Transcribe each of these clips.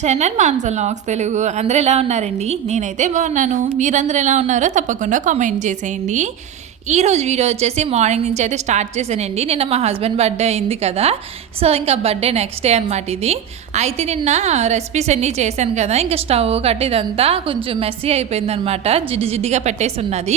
Channel మాన్సల్ logs Telugu. అందరూ ఎలా ఉన్నారండి? నేనైతే బాగున్నాను. మీరందరూ ఎలా ఉన్నారో తప్పకుండా కామెంట్ చేసేయండి. ఈరోజు వీడియో వచ్చేసి మార్నింగ్ నుంచి అయితే స్టార్ట్ చేశానండి. నిన్న మా హస్బెండ్ బర్త్డే అయింది కదా, సో ఇంకా బర్త్డే నెక్స్ట్ డే అనమాట ఇది. అయితే నిన్న రెసిపీస్ అన్నీ చేశాను కదా, ఇంకా స్టవ్ కట్టి ఇదంతా కొంచెం మెస్సీ అయిపోయిందనమాట, జిడ్డుగా పెట్టేసి ఉన్నది.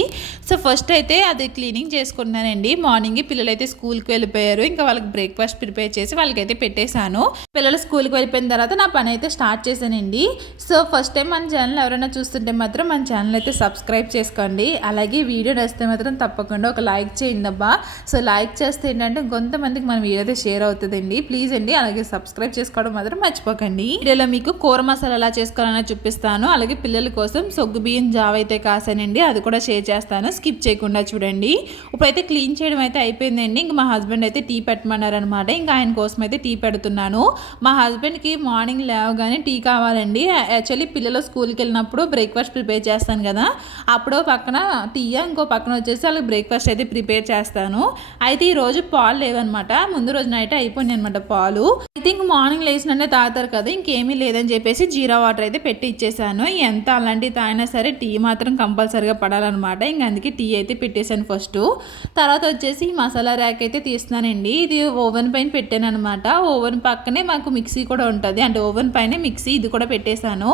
సో ఫస్ట్ అయితే అది క్లీనింగ్ చేసుకున్నానండి. మార్నింగ్ పిల్లలు అయితే స్కూల్కి వెళ్ళిపోయారు, ఇంకా వాళ్ళకి బ్రేక్ఫాస్ట్ ప్రిపేర్ చేసి వాళ్ళకైతే పెట్టేశాను. పిల్లలు స్కూల్కి వెళ్ళిపోయిన తర్వాత నా పని అయితే స్టార్ట్ చేశానండి. సో ఫస్ట్ టైం మన ఛానల్ ఎవరైనా చూస్తుంటే మాత్రం మన ఛానల్ అయితే సబ్స్క్రైబ్ చేసుకోండి. అలాగే వీడియో నచ్చితే మాత్రం తప్పకుండా ఒక లైక్ చేయండి అబ్బా. సో లైక్ చేస్తే ఏంటంటే కొంతమందికి మన వీడియో అయితే షేర్ అవుతుందండి. ప్లీజ్ అండి, అలాగే సబ్స్క్రైబ్ చేసుకోవడం మాత్రం మర్చిపోకండి. వీడియోలో మీకు కూర మసాలా ఎలా చేసుకోవాలని చూపిస్తాను. అలాగే పిల్లల కోసం సొగ్గు బియ్యం జావ అయితే కాసానండి, అది కూడా షేర్ చేస్తాను. స్కిప్ చేయకుండా చూడండి. ఇప్పుడైతే క్లీన్ చేయడం అయితే అయిపోయిందండి. ఇంకా మా హస్బెండ్ అయితే టీ పెట్టమన్నారనమాట. ఇంకా ఆయన కోసం అయితే టీ పెడుతున్నాను. మా హస్బెండ్కి మార్నింగ్ లేవగానే టీ కావాలండి. యాక్చువల్లీ పిల్లలు స్కూల్కి వెళ్ళినప్పుడు బ్రేక్ఫాస్ట్ ప్రిపేర్ చేస్తాను కదా, అప్పుడు పక్కన టీ, ఇంకో పక్కన వచ్చేసి వాళ్ళకి బ్రేక్ఫాస్ట్ అయితే ప్రిపేర్ చేస్తాను. అయితే ఈరోజు పాలు లేవన్నమాట, ముందు రోజు నైట్ అయిపోయింది అనమాట పాలు. అయితే ఇంక మార్నింగ్ లేచినట్టే తాగుతారు కదా, ఇంకేమీ లేదని చెప్పేసి జీరా వాటర్ అయితే పెట్టి ఇచ్చేసాను. ఎంత అలాంటివి తాగినా సరే టీ మాత్రం కంపల్సరీగా పడాలన్నమాట. ఇంక అందుకే టీ అయితే పెట్టేశాను ఫస్ట్. తర్వాత వచ్చేసి మసాలా ర్యాక్ అయితే తీస్తున్నానండి. ఇది ఓవెన్ పైన పెట్టాను అనమాట. ఓవెన్ పక్కనే మాకు మిక్సీ కూడా ఉంటుంది, అంటే ఓవెన్ పైన మిక్సీ ఇది కూడా పెట్టేశాను.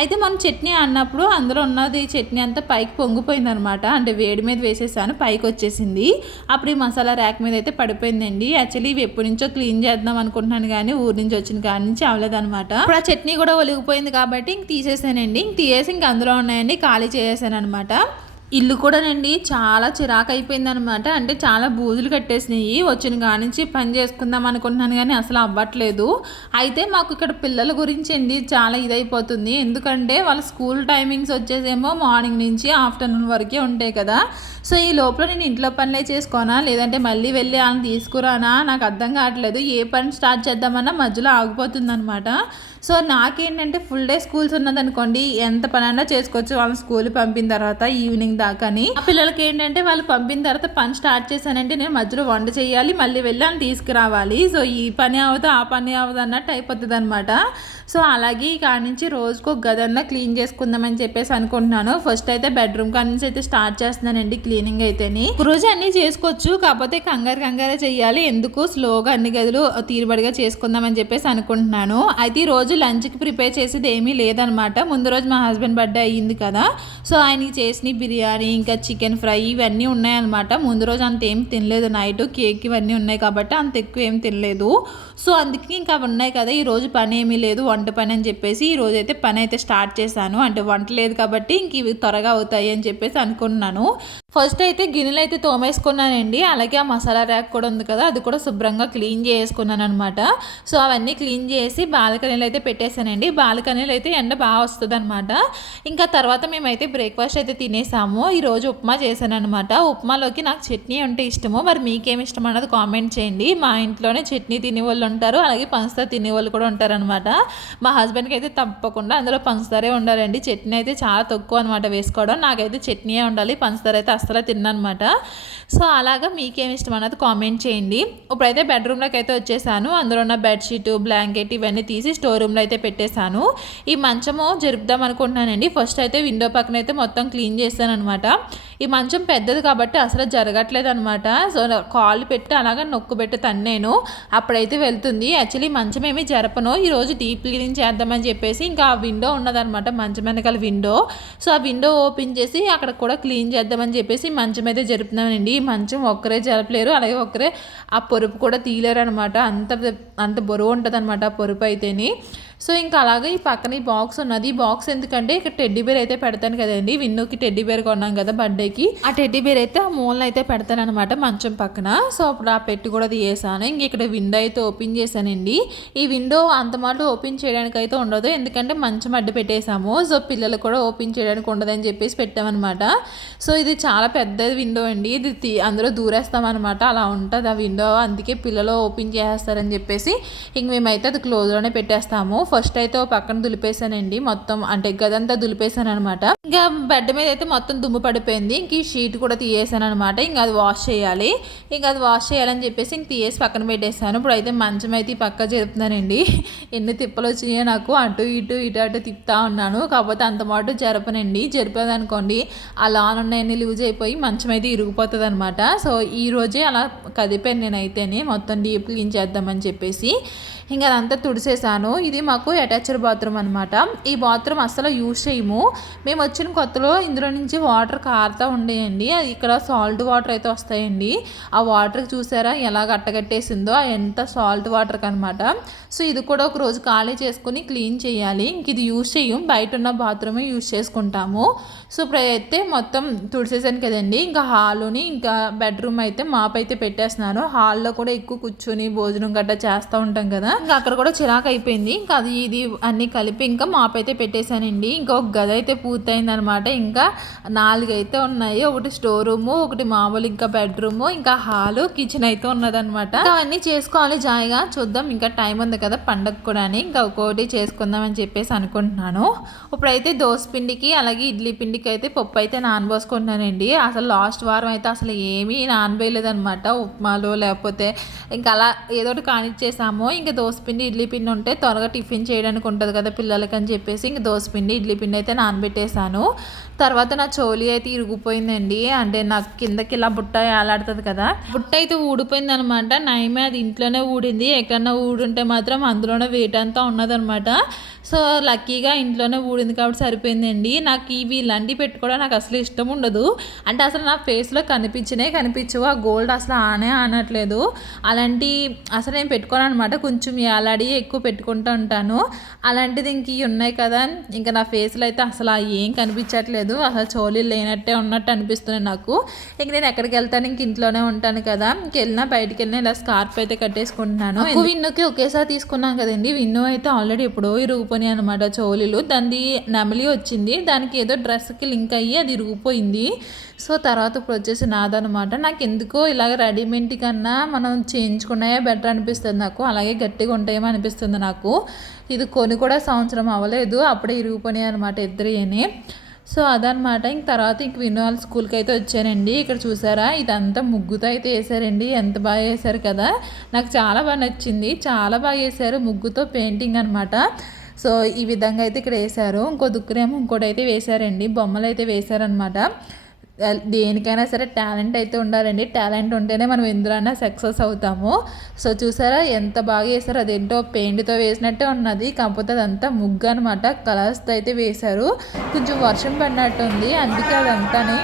అయితే మనం చట్నీ అన్నప్పుడు అందులో ఉన్నది చట్నీ అంతా పైకి పొంగిపోయింది అనమాట, అంటే వేడి మీద వేసేసాను, పైకి వచ్చేసింది. అప్పుడు ఈ మసాలా ర్యాక్ మీద అయితే పడిపోయిందండి. యాక్చువల్లీ ఇవి ఎప్పటి నుంచో క్లీన్ చేద్దాం అనుకుంటున్నాను, కానీ ఊరి నుంచి వచ్చిన కాడి నుంచి అవ్వలేదన్నమాట. ఇప్పుడు ఆ చట్నీ కూడా ఒలిగిపోయింది కాబట్టి ఇంక తీసేసానండి. ఇంక తీసేసి ఇంక అందులో ఉన్నాయండి ఖాళీ చేసేసాను అనమాట. ఇల్లు కూడానండి చాలా చిరాకు అయిపోయిందనమాట, అంటే చాలా బూజులు కట్టేసినాయి. వచ్చిన కాడి నుంచి పని చేసుకుందాం అనుకుంటున్నాను కానీ అసలు అవ్వట్లేదు. అయితే మాకు ఇక్కడ పిల్లల గురించి అండి చాలా ఇదైపోతుంది, ఎందుకంటే వాళ్ళ స్కూల్ టైమింగ్స్ వచ్చేసేమో మార్నింగ్ నుంచి ఆఫ్టర్నూన్ వరకే ఉంటాయి కదా. సో ఈ లోపల నేను ఇంట్లో పనులే చేసుకోనా, లేదంటే మళ్ళీ వెళ్ళి వాళ్ళని తీసుకురానా, నాకు అర్థం కావట్లేదు. ఏ పని స్టార్ట్ చేద్దామన్నా మధ్యలో ఆగిపోతుంది అనమాట. సో నాకేంటంటే ఫుల్ డే స్కూల్స్ ఉన్నదనుకోండి, ఎంత పనైనా చేసుకోవచ్చు వాళ్ళని స్కూల్ పంపిన తర్వాత ఈవినింగ్ దాకాని. ఆ పిల్లలకి ఏంటంటే వాళ్ళు పంపిన తర్వాత పని స్టార్ట్ చేశానంటే నేను మధ్యలో వంట చేయాలి, మళ్ళీ వెళ్ళి అని తీసుకురావాలి. సో ఈ పని అవ్వదు ఆ పని అవ్వదు అన్నట్టు అయిపోతుంది అనమాట. సో అలాగే కాడి నుంచి రోజుకు ఒక గదన్నా క్లీన్ చేసుకుందామని చెప్పేసి అనుకుంటున్నాను. ఫస్ట్ అయితే బెడ్రూమ్ కాడి నుంచి అయితే స్టార్ట్ చేస్తున్నానండి క్లీనింగ్ అయితేని. రోజు అన్నీ చేసుకోవచ్చు, కాకపోతే కంగారే చేయాలి, ఎందుకు స్లోగా అన్ని గదులు తీరుబడిగా చేసుకుందామని చెప్పేసి అనుకుంటున్నాను. అయితే ఈ రోజు లంచ్కి ప్రిపేర్ చేసేది ఏమీ లేదనమాట. ముందు రోజు మా హస్బెండ్ బర్త్డే అయ్యింది కదా, సో ఆయనకి చేసిన బిర్యానీ ఇంకా చికెన్ ఫ్రై ఇవన్నీ ఉన్నాయన్నమాట. ముందు రోజు అంత ఏం తినలేదు, నైట్ కేక్ ఇవన్నీ ఉన్నాయి కాబట్టి అంత ఎక్కువ ఏం తినలేదు. సో అందుకే ఇంకా అవి ఉన్నాయి కదా, ఈరోజు పని ఏమీ లేదు వంట పని అని చెప్పేసి ఈరోజు అయితే పని అయితే స్టార్ట్ చేశాను. అంటే వంట లేదు కాబట్టి ఇంక ఇవి త్వరగా అవుతాయి అని చెప్పేసి అనుకున్నాను. ఫస్ట్ అయితే గిన్నెలు అయితే తోమేసుకున్నానండి. అలాగే ఆ మసాలా ర్యాక్ కూడా ఉంది కదా, అది కూడా శుభ్రంగా క్లీన్ చేసుకున్నాను అనమాట. సో అవన్నీ క్లీన్ చేసి బాల్కనీలో అయితే పెట్టేశానండి. బాల్కనీలో అయితే ఎండ బాగా వస్తుంది అనమాట. ఇంకా తర్వాత మేమైతే బ్రేక్ఫాస్ట్ అయితే తినేసాము. ఈరోజు ఉప్మా చేశాను అనమాట. ఉప్మాలోకి నాకు చట్నీ అంటే ఇష్టము, మరి మీకేమి ఇష్టం అన్నది కామెంట్ చేయండి. మా ఇంట్లోనే చట్నీ తినేవాళ్ళు ఉంటారు, అలాగే పంచదార తినేవాళ్ళు కూడా ఉంటారనమాట. మా హస్బెండ్కి అయితే తప్పకుండా అందులో పంచదారే ఉండాలండి, చట్నీ అయితే చాలా తక్కువ అనమాట వేసుకోవడం. నాకైతే చట్నీయే ఉండాలి, పంచదార అయితే అస్సలు తిన్నానమాట. సో అలాగా మీకేమి ఇష్టం అన్నది కామెంట్ చేయండి. ఇప్పుడైతే బెడ్రూమ్లోకి అయితే వచ్చేసాను. అందులో ఉన్న బెడ్షీట్ బ్లాంకెట్ ఇవన్నీ తీసి స్టోర్ రూమ్లో అయితే పెట్టేశాను. ఈ మంచము జరుపుదాం అనుకుంటున్నానండి. ఫస్ట్ అయితే విండో పక్కన అయితే మొత్తం క్లీన్ చేశాను అనమాట. ఈ మంచం పెద్దది కాబట్టి అసలు జరగట్లేదు అనమాట. సో కాళ్ళు పెట్టి అలాగా నొక్కు పెట్టి తన్నేను, అప్పుడైతే వెళ్తుంది. యాక్చువల్లీ మంచం ఏమీ జరపను, ఈరోజు డీప్ క్లీనింగ్ చేద్దామని చెప్పేసి ఇంకా ఆ విండో ఉన్నదనమాట, మంచం వెనకాల విండో. సో ఆ విండో ఓపెన్ చేసి అక్కడ కూడా క్లీన్ చేద్దామని చెప్పేసి మంచం అయితే జరుపుతున్నానండి. ఈ మంచం ఒక్కరే జరపలేరు, అలాగే ఒక్కరే ఆ పొరుపు కూడా తీయలేరు అనమాట, అంత బరువు ఉంటుంది అనమాట ఆ పొరుపు అయితేని. సో ఇంకా అలాగే ఈ పక్కన ఈ బాక్స్ ఉన్నది. ఈ బాక్స్ ఎందుకంటే ఇక్కడ టెడ్డీ బేర్ అయితే పెడతాను కదండి, విన్నుకి టెడ్డీ బేర్ కొన్నాం కదా బర్త్డేకి, ఆ టెడ్డీ బేర్ అయితే ఆ మూలన అయితే పెడతాను అనమాట మంచం పక్కన. సో అప్పుడు ఆ పెట్టి కూడా తీసాను. ఇంక ఇక్కడ విండో అయితే ఓపెన్ చేశానండి. ఈ విండో అంత మాట ఓపెన్ చేయడానికి అయితే ఉండదు, ఎందుకంటే మంచం అడ్డు పెట్టేశాము. సో పిల్లలు కూడా ఓపెన్ చేయడానికి ఉండదని చెప్పేసి పెట్టామన్నమాట. సో ఇది చాలా పెద్ద విండో అండి, ఇది అందులో దూరేస్తామన్నమాట, అలా ఉంటుంది ఆ విండో, అందుకే పిల్లలు ఓపెన్ చేసేస్తారని చెప్పేసి ఇంక మేమైతే అది క్లోజ్లోనే పెట్టేస్తాము. ఫస్ట్ అయితే ఓ పక్కన దులిపేసానండి, మొత్తం అంటే గదంతా దులిపేసాను అనమాట. ఇంకా బెడ్ మీద అయితే మొత్తం దుమ్ము పడిపోయింది. ఇంక ఈ షీట్ కూడా తీయేసాను అనమాట. ఇంకా అది వాష్ చేయాలి. ఇంకా అది వాష్ చేయాలని చెప్పేసి ఇంక తీయేసి పక్కన పెట్టేసాను. ఇప్పుడు అయితే మంచం అయితే పక్క జరుపుతున్నానండి. ఎన్ని తిప్పలు వచ్చినాయో నాకు, అటు ఇటు తిప్పుతా ఉన్నాను. కాకపోతే అంత మాట జరపనండి, జరిపేదనుకోండి ఆ లాన్ ఉన్నాయన్నీ లూజ్ అయిపోయి మంచం అయితే ఇరిగిపోతుంది అనమాట. సో ఈ రోజే అలా కదిపాను నేనైతేనే, మొత్తం డీప్ క్లీన్ చేద్దామని చెప్పేసి ఇంకా అదంతా తుడిసేసాను. ఇది మాకు అటాచ్డ్ బాత్రూమ్ అనమాట. ఈ బాత్రూమ్ అస్సలు యూజ్ చేయము. మేము వచ్చిన కొత్తలో ఇందులో నుంచి వాటర్ కారుతూ ఉండేయండి. అది ఇక్కడ సాల్ట్ వాటర్ అయితే వస్తాయండి. ఆ వాటర్కి చూసారా ఎలా గట్టగట్టేసిందో, ఎంత సాల్ట్ వాటర్కి అనమాట. సో ఇది కూడా ఒక రోజు ఖాళీ చేసుకుని క్లీన్ చేయాలి. ఇంక ఇది యూజ్ చేయం, బయట ఉన్న బాత్రూమే యూజ్ చేసుకుంటాము. సో ఇప్పుడైతే మొత్తం తుడిసేసాను కదండి. ఇంకా హాలుని ఇంకా బెడ్రూమ్ అయితే మాప్ అయితే పెట్టేస్తున్నాను. హాల్లో కూడా ఎక్కువ కూర్చొని భోజనం గట్రా చేస్తూ ఉంటాం కదా, ఇంకా అక్కడ కూడా చిరాకు అయిపోయింది. ఇంకా అది ఇది అన్నీ కలిపి ఇంకా మాప్ అయితే పెట్టేశానండి. ఇంకా ఒక గది అయితే పూర్తయింది అనమాట. ఇంకా 4 అయితే ఉన్నాయి. ఒకటి స్టోర్ రూము, ఒకటి మామూలు ఇంకా బెడ్రూము, ఇంకా హాలు, కిచెన్ అయితే ఉన్నదనమాట. అవన్నీ చేసుకోవాలి జాయిగా. చూద్దాం, ఇంకా టైం ఉంది కదా పండగ కూడా అని ఇంకా ఒక్కొక్కటి చేసుకుందాం అని చెప్పేసి అనుకుంటున్నాను. ఇప్పుడైతే దోశ పిండికి అలాగే ఇడ్లీ పిండికి అయితే పప్పు అయితే నానబోసుకుంటున్నానండి. అసలు లాస్ట్ వారం అయితే అసలు ఏమీ నానబోయలేదనమాట. ఉప్మాలు లేకపోతే ఇంకా అలా ఏదో ఒకటి కానిచ్చేసాము. ఇంకా దోసపిండి ఇడ్లీ పిండి ఉంటే త్వరగా టిఫిన్ చేయడానికి ఉంటుంది కదా పిల్లలకి అని చెప్పేసి ఇంక దోసపిండి ఇడ్లీ పిండి అయితే నానబెట్టేశాను. తర్వాత నా చోలీ అయితే ఇరిగిపోయిందండి. అంటే నాకు కిందకి ఇలా బుట్ట ఏలాడుతుంది కదా, బుట్ట అయితే ఊడిపోయింది అనమాట. నయమే అది ఇంట్లోనే ఊడింది. ఎక్కడన్నా ఊడుంటే మాత్రం అందులోనే వెయిట్ అంతా ఉన్నదనమాట. సో లక్కీగా ఇంట్లోనే ఊడింది కాబట్టి సరిపోయిందండి. నాకు ఇవి ఇలాంటివి పెట్టుకోవడం నాకు అసలు ఇష్టం ఉండదు. అంటే అసలు నా ఫేస్లో కనిపించవు. ఆ గోల్డ్ అసలు ఆనట్లేదు. అలాంటి అసలు నేను పెట్టుకోను అనమాట. కొంచెం ఏలాడి ఎక్కువ పెట్టుకుంటూ ఉంటాను. అలాంటిది ఇంక ఇవి ఉన్నాయి కదా, ఇంకా నా ఫేస్లో అయితే అసలు ఏం కనిపించట్లేదు. అసలు చోలీలు లేనట్టే ఉన్నట్టు అనిపిస్తున్నాయి నాకు. ఇంక నేను ఎక్కడికి వెళ్తాను, ఇంక ఇంట్లోనే ఉంటాను కదా. ఇంకెళ్ళినా బయటికి వెళ్ళినా ఇలా స్కార్ఫ్ అయితే కట్టేసుకుంటున్నాను. విన్నుకి ఒకేసారి తీసుకున్నాం కదండి. విన్ను అయితే ఆల్రెడీ ఎప్పుడో ఇరిగిపోయినాయి అనమాట చోలీలు. దాన్ని నెమలి వచ్చింది, దానికి ఏదో డ్రెస్కి లింక్ అయ్యి అది ఇరిగిపోయింది. సో తర్వాత ఇప్పుడు వచ్చేసి నాదనమాట. నాకు ఎందుకో ఇలాగ రెడీమేడ్ కన్నా మనం చేయించుకున్నాయే బెటర్ అనిపిస్తుంది నాకు. అలాగే గట్టిగా ఉంటాయేమో అనిపిస్తుంది నాకు. ఇది కొని కూడా సంవత్సరం అవ్వలేదు, అప్పుడే ఇరిగిపోయినాయి అనమాట ఇద్దరిని. సో అదనమాట. ఇంక తర్వాత ఇంక విను వాళ్ళ స్కూల్కి అయితే వచ్చానండి. ఇక్కడ చూసారా ఇదంతా ముగ్గుతో అయితే వేసారండి. ఎంత బాగా వేశారు కదా, నాకు చాలా బాగా నచ్చింది. చాలా బాగా వేశారు ముగ్గుతో పెయింటింగ్ అనమాట. సో ఈ విధంగా అయితే ఇక్కడ వేశారు. ఇంకో దుక్కురేమో ఇంకోటి అయితే వేశారండి, బొమ్మలు అయితే వేశారనమాట. దేనికైనా సరే టాలెంట్ అయితే ఉండాలండి. టాలెంట్ ఉంటేనే మనం ఎందులోనైనా సక్సెస్ అవుతాము. సో చూసారా ఎంత బాగా వేశారు. అదేంటో పెయింట్తో వేసినట్టే ఉన్నది, కాకపోతే అదంతా ముగ్గు అనమాట. కలర్స్తో అయితే వేశారు. కొంచెం వర్షం పడినట్టు ఉంది, అందుకే అదంతాని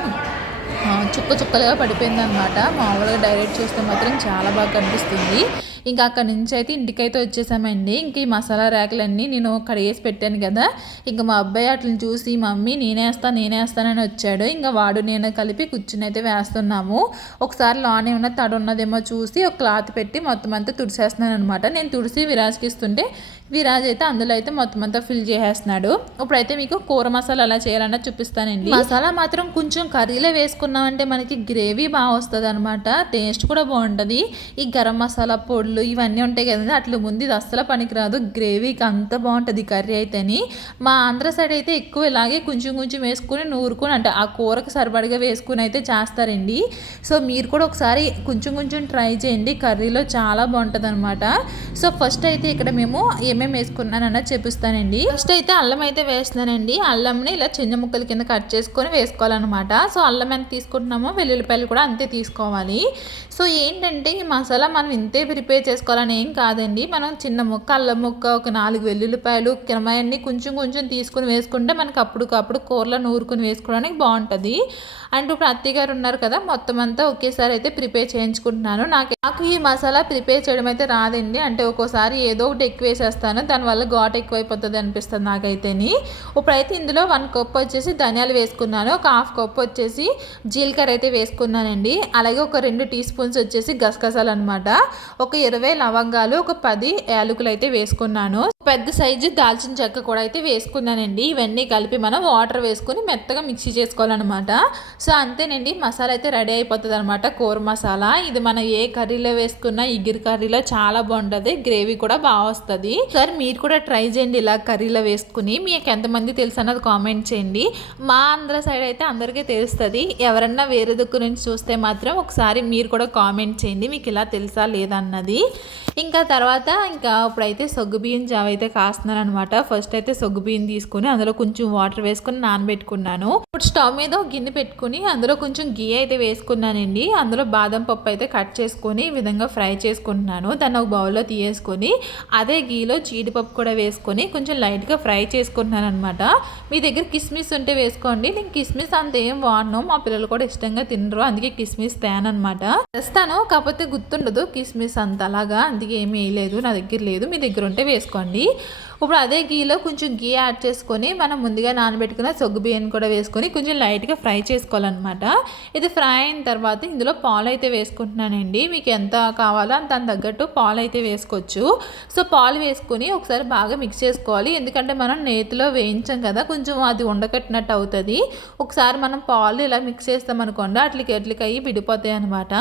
చుక్కలుగా పడిపోయింది అనమాట. మామూలుగా డైరెక్ట్ చూస్తే మాత్రం చాలా బాగా కనిపిస్తుంది. ఇంకా అక్కడ నుంచి అయితే ఇంటికైతే వచ్చేసామండి. ఇంక ఈ మసాలా ర్యాకులన్నీ నేను కడిగేసి పెట్టాను కదా, ఇంకా మా అబ్బాయి అట్లని చూసి మమ్మీ నేనేస్తానని వచ్చాడు. ఇంకా వాడు నేను కలిపి కూర్చుని అయితే వేస్తున్నాము. ఒకసారి లాన్ ఏమన్నా తడి ఉన్నదేమో చూసి ఒక క్లాత్ పెట్టి మొత్తం అంతా తుడిసేస్తున్నాను అనమాట. నేను తుడిసి విరాజ్కి ఇస్తుంటే విరాజ్ అయితే అందులో అయితే మొత్తం అంతా ఫిల్ చేసేస్తున్నాడు. ఇప్పుడైతే మీకు కూర మసాలా ఎలా చేయాలన్నా చూపిస్తానండి. మసాలా మాత్రం కొంచెం కర్రీలో వేసుకున్నామంటే మనకి గ్రేవీ బాగా వస్తుంది అనమాట, టేస్ట్ కూడా బాగుంటుంది. ఈ గరం మసాలా పొడులు ఇవన్నీ ఉంటాయి కదండి, అట్లా ముందు ఇది అస్సలు పనికిరాదు. గ్రేవీకి అంత బాగుంటుంది కర్రీ అయితేని. మా ఆంధ్ర సైడ్ అయితే ఎక్కువ ఇలాగే కొంచెం వేసుకుని నూరుకుని అంటే ఆ కూరకు సరిపడిగా వేసుకుని అయితే చేస్తారండి. సో మీరు కూడా ఒకసారి కొంచెం ట్రై చేయండి, కర్రీలో చాలా బాగుంటుంది అనమాట. సో ఫస్ట్ అయితే ఇక్కడ మేము ఏమేమి వేసుకున్నానన్నది చూపిస్తానండి. ఫస్ట్ అయితే అల్లం అయితే వేస్తున్నానండి. అల్లంని ఇలా చిన్న ముక్కల కింద కట్ చేసుకొని వేసుకోవాలన్నమాట. సో అల్లం ఎంత తీసుకుంటున్నామో వెల్లుల్లిపాయలు కూడా అంతే తీసుకోవాలి. సో ఏంటంటే ఈ మసాలా మనం ఇంతే ప్రిపేర్ చేసుకోవాలని ఏం కాదండి. మనం చిన్న ముక్క అల్లం ముక్క, ఒక 4 వెల్లుల్లిపాయలు, కిరమాయన్ని కొంచెం తీసుకుని వేసుకుంటే మనకు అప్పుడు కూరలో నూరుకుని వేసుకోవడానికి బాగుంటుంది. అండ్ ఇప్పుడు అత్తయ్య గారు ఉన్నారు కదా, మొత్తం అంతా ఒకేసారి అయితే ప్రిపేర్ చేయించుకుంటున్నాను. నాకు ఈ మసాలా ప్రిపేర్ చేయడం అయితే రాదండి. అంటే ఒక్కోసారి ఏదో ఒకటి ఎక్కువ వేసేస్తాను, దానివల్ల ఘాట్ ఎక్కువైపోతుంది అనిపిస్తుంది నాకైతేని. ఇప్పుడైతే ఇందులో 1 కప్ వచ్చేసి ధనియాలు వేసుకున్నాను, ఒక 1/2 కప్ వచ్చేసి జీలకర్ర అయితే వేసుకున్నానండి. అలాగే ఒక 2 టీ స్పూన్స్ వచ్చేసి గసగసాలు అనమాట, ఒక 20 లవంగాలు, ఒక 10 యాలకులు అయితే వేసుకున్నాను. పెద్ద సైజు దాల్చిన చెక్క కూడా అయితే వేసుకున్నానండి. ఇవన్నీ కలిపి మనం వాటర్ వేసుకుని మెత్తగా మిక్సీ చేసుకోవాలన్నమాట. సో అంతేనండి, మసాలా అయితే రెడీ అయిపోతుంది అనమాట, కూర మసాలా. ఇది మనం ఏ కర్రీలో వేసుకున్నా ఇగిరి కర్రీలో చాలా బాగుంటుంది, గ్రేవీ కూడా బాగా వస్తుంది. సో ఒకసారి మీరు కూడా ట్రై చేయండి ఇలా కర్రీలో వేసుకుని. మీకు ఎంతమంది తెలుసు అన్నది కామెంట్ చేయండి. మా ఆంధ్ర సైడ్ అయితే అందరికీ తెలుస్తుంది. ఎవరన్నా వేరే దిక్కు నుంచి చూస్తే మాత్రం ఒకసారి మీరు కూడా కామెంట్ చేయండి మీకు ఇలా తెలుసా లేదన్నది. ఇంకా తర్వాత ఇప్పుడైతే సగ్గుబియ్యం జావ అయితే కాస్తున్నాను అనమాట. ఫస్ట్ అయితే సగ్గుబియ్యం తీసుకుని అందులో కొంచెం వాటర్ వేసుకుని నానబెట్టుకున్నాను. ఇప్పుడు స్టవ్ మీద ఒక గిన్నె పెట్టుకుని అందులో కొంచెం గీ అయితే వేసుకున్నానండి. అందులో బాదం పప్పు అయితే కట్ చేసుకొని ఈ విధంగా ఫ్రై చేసుకుంటున్నాను. దాన్ని ఒక బౌల్లో తీయేసుకొని అదే గీలో జీడిపప్పు కూడా వేసుకొని కొంచెం లైట్గా ఫ్రై చేసుకుంటున్నాను అనమాట. మీ దగ్గర కిస్మిస్ ఉంటే వేసుకోండి. నేను కిస్మిస్ అంత ఏం వాడను, మా పిల్లలు కూడా ఇష్టంగా తినరు, అందుకే కిస్మిస్ తేనమాట. తెస్తాను కాకపోతే గుర్తుండదు కిస్మిస్ అంత అలాగా, అందుకే ఏమీ వేయలేదు, నా దగ్గర లేదు, మీ దగ్గర ఉంటే వేసుకోండి. ఇప్పుడు అదే గీలో కొంచెం గీ యాడ్ చేసుకొని మనం ముందుగా నానబెట్టుకున్న సగ్గుబియ్యాన్ని కూడా వేసుకొని కొంచెం లైట్గా ఫ్రై చేసుకోవాలన్నమాట. ఇది ఫ్రై అయిన తర్వాత ఇందులో పాలు అయితే వేసుకుంటున్నానండి. మీకు ఎంత కావాలో అంత తగ్గట్టు పాలు అయితే వేసుకోవచ్చు. సో పాలు వేసుకొని ఒకసారి బాగా మిక్స్ చేసుకోవాలి. ఎందుకంటే మనం నేతిలో వేయించాం కదా, కొంచెం అది ఉండకట్టినట్టు అవుతుంది. ఒకసారి మనం పాలు ఇలా మిక్స్ చేస్తాం అనుకోండి అట్లకి అయ్యి విడిపోతాయి అనమాట.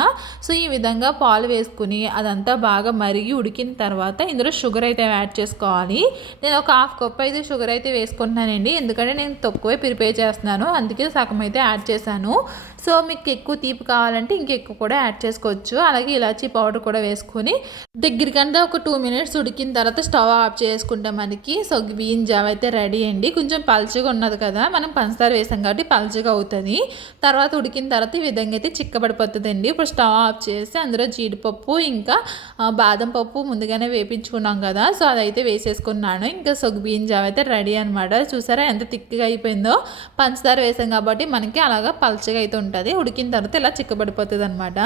సో ఈ విధంగా పాలు వేసుకుని అదంతా బాగా మరిగి ఉడికిన తర్వాత ఇందులో షుగర్ అయితే యాడ్ చేసుకోవాలి. నేను ఒక హాఫ్ కప్ అయితే షుగర్ అయితే వేసుకుంటున్నానండి. ఎందుకంటే నేను తక్కువే ప్రిపేర్ చేస్తున్నాను, అందుకే సగం అయితే యాడ్ చేశాను. సో మీకు ఎక్కువ తీపి కావాలంటే ఇంకెక్కువ కూడా యాడ్ చేసుకోవచ్చు. అలాగే ఇలాచీ పౌడర్ కూడా వేసుకొని దగ్గరికంటే ఒక 2 minutes ఉడికిన తర్వాత స్టవ్ ఆఫ్ చేసుకుంటే మనకి సగ్గుబియ్యం జావ అయితే రెడీ అండి. కొంచెం పలుచగా ఉన్నది కదా, మనం పంచదార వేసాం కాబట్టి పలుచగా అవుతుంది. తర్వాత ఉడికిన తర్వాత ఈ విధంగా అయితే చిక్కబడిపోతుందండి. ఇప్పుడు స్టవ్ ఆఫ్ చేసి అందులో జీడిపప్పు ఇంకా బాదం పప్పు ముందుగానే వేపించుకున్నాం కదా, సో అదైతే వేసేసుకున్నాను. ఇంకా సగ్గుబియ్యం జావ అయితే రెడీ అనమాట. చూసారా ఎంత థిక్గా అయిపోయిందో, పంచదార వేసాం కాబట్టి మనకి అలాగా పలుచగా అయితే ఉంటుంది. ఉడికిన తర్వాత ఇలా చిక్కబడిపోతుంది అనమాట.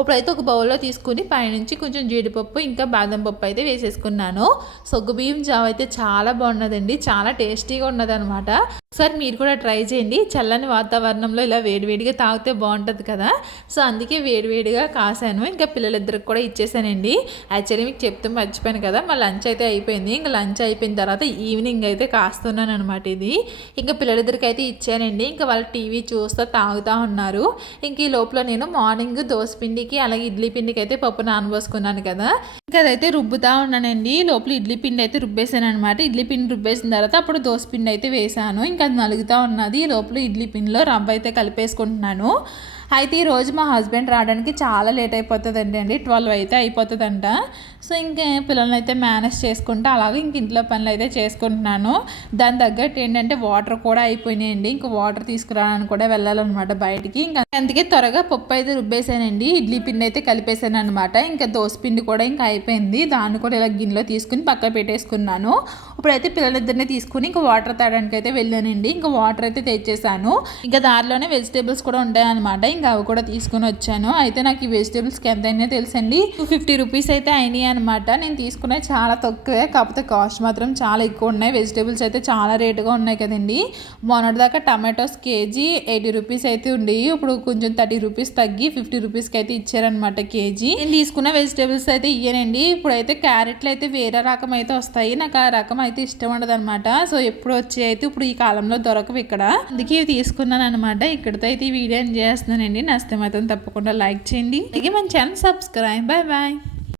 ఇప్పుడైతే ఒక బౌల్లో తీసుకుని పైనుంచి కొంచెం జీడిపప్పు ఇంకా బాదం పప్పు అయితే వేసేసుకున్నాను. సగ్గుబియ్యం జావ అయితే చాలా బాగున్నదండి, చాలా టేస్టీగా ఉన్నదనమాట. ఒకసారి మీరు కూడా ట్రై చేయండి. చల్లని వాతావరణంలో ఇలా వేడివేడిగా తాగితే బాగుంటుంది కదా, సో అందుకే వేడివేడిగా కాసాను. ఇంకా పిల్లలిద్దరికి కూడా ఇచ్చేసానండి. యాక్చువల్లీ మీకు చెప్తూ మర్చిపోయాను కదా, మా లంచ్ అయితే అయిపోయింది. ఇంకా లంచ్ అయిపోయిన తర్వాత ఈవినింగ్ అయితే కాస్తున్నాను అనమాట. ఇది ఇంకా పిల్లలిద్దరికి అయితే ఇచ్చానండి. ఇంకా వాళ్ళు టీవీ చూస్తూ తాగుతూ ఉన్నారు. ఇంక ఈ లోపల నేను మార్నింగ్ దోసపిండికి అలాగే ఇడ్లీ పిండికి అయితే పప్పు నానబోసుకున్నాను కదా, ఇంకా అదైతే రుబ్బుతూ ఉన్నానండి. లోపల ఇడ్లీ పిండి అయితే రుబ్బేసాను అనమాట. ఇడ్లీ పిండి రుబ్బేసిన తర్వాత అప్పుడు దోసపిండి అయితే వేసాను. ఇంకా అది నలుగుతూ ఉన్నది. లోపల ఇడ్లీ పిండిలో రవ్వ అయితే కలిపేసుకుంటున్నాను. అయితే ఈరోజు మా హస్బెండ్ రావడానికి చాలా లేట్ అయిపోతుందండి. 12 అయితే అయిపోతుందంట. సో ఇంకా పిల్లల్ని అయితే మేనేజ్ చేసుకుంటూ అలాగే ఇంక ఇంట్లో పనులు అయితే చేసుకుంటున్నాను. దాని తగ్గట్టు ఏంటంటే వాటర్ కూడా అయిపోయినాయండి. ఇంకా వాటర్ తీసుకురావడానికి కూడా వెళ్ళాలన్నమాట బయటికి. ఇంకా అందుకే త్వరగా పప్పు అయితే రుబ్బేసానండి. ఇడ్లీ పిండి అయితే కలిపేసాను అనమాట. ఇంకా దోసపిండి కూడా ఇంకా అయిపోయింది. దాన్ని కూడా ఇలా గిన్నెలో తీసుకుని పక్క పెట్టేసుకున్నాను. ఇప్పుడైతే పిల్లలిద్దరిని తీసుకుని ఇంకా వాటర్ తాగడానికి అయితే వెళ్ళానండి. ఇంకా వాటర్ అయితే తెచ్చేసాను. ఇంకా దారిలోనే వెజిటేబుల్స్ కూడా ఉంటాయన్నమాట. ఇంకా అవి కూడా తీసుకుని వచ్చాను. అయితే నాకు ఈ వెజిటేబుల్స్కి ఎంత అయినా తెలుసండి, 250 రూపీస్ అయితే అయినాయి అనమాట. నేను తీసుకునే చాలా తక్కువే, కాకపోతే కాస్ట్ మాత్రం చాలా ఎక్కువ ఉన్నాయి. వెజిటేబుల్స్ అయితే చాలా రేటుగా ఉన్నాయి కదండి. మొన్నటిదాకా టమాటోస్ కేజీ 80 రూపీస్ అయితే ఉండేవి. ఇప్పుడు కొంచెం 30 రూపీస్ తగ్గి 50 రూపీస్కి అయితే ఇచ్చారనమాట కేజీ. నేను తీసుకున్న వెజిటేబుల్స్ అయితే ఇయ్యనండి. ఇప్పుడైతే క్యారెట్లు అయితే వేరే రకం అయితే వస్తాయి. నాకు ఆ రకం అయితే ఇష్టం ఉండదు అనమాట. సో ఎప్పుడు వచ్చి అయితే ఇప్పుడు ఈ కాలంలో దొరకవు ఇక్కడ, అందుకే ఇవి తీసుకున్నాను అనమాట. ఇక్కడితో అయితే ఈ వీడియో ఎంజాయ్ చేస్తున్నానండి. నచ్చితే మాత్రం తప్పకుండా లైక్ చేయండి, అలాగే మన ఛానల్ సబ్స్క్రైబ్. Bye bye.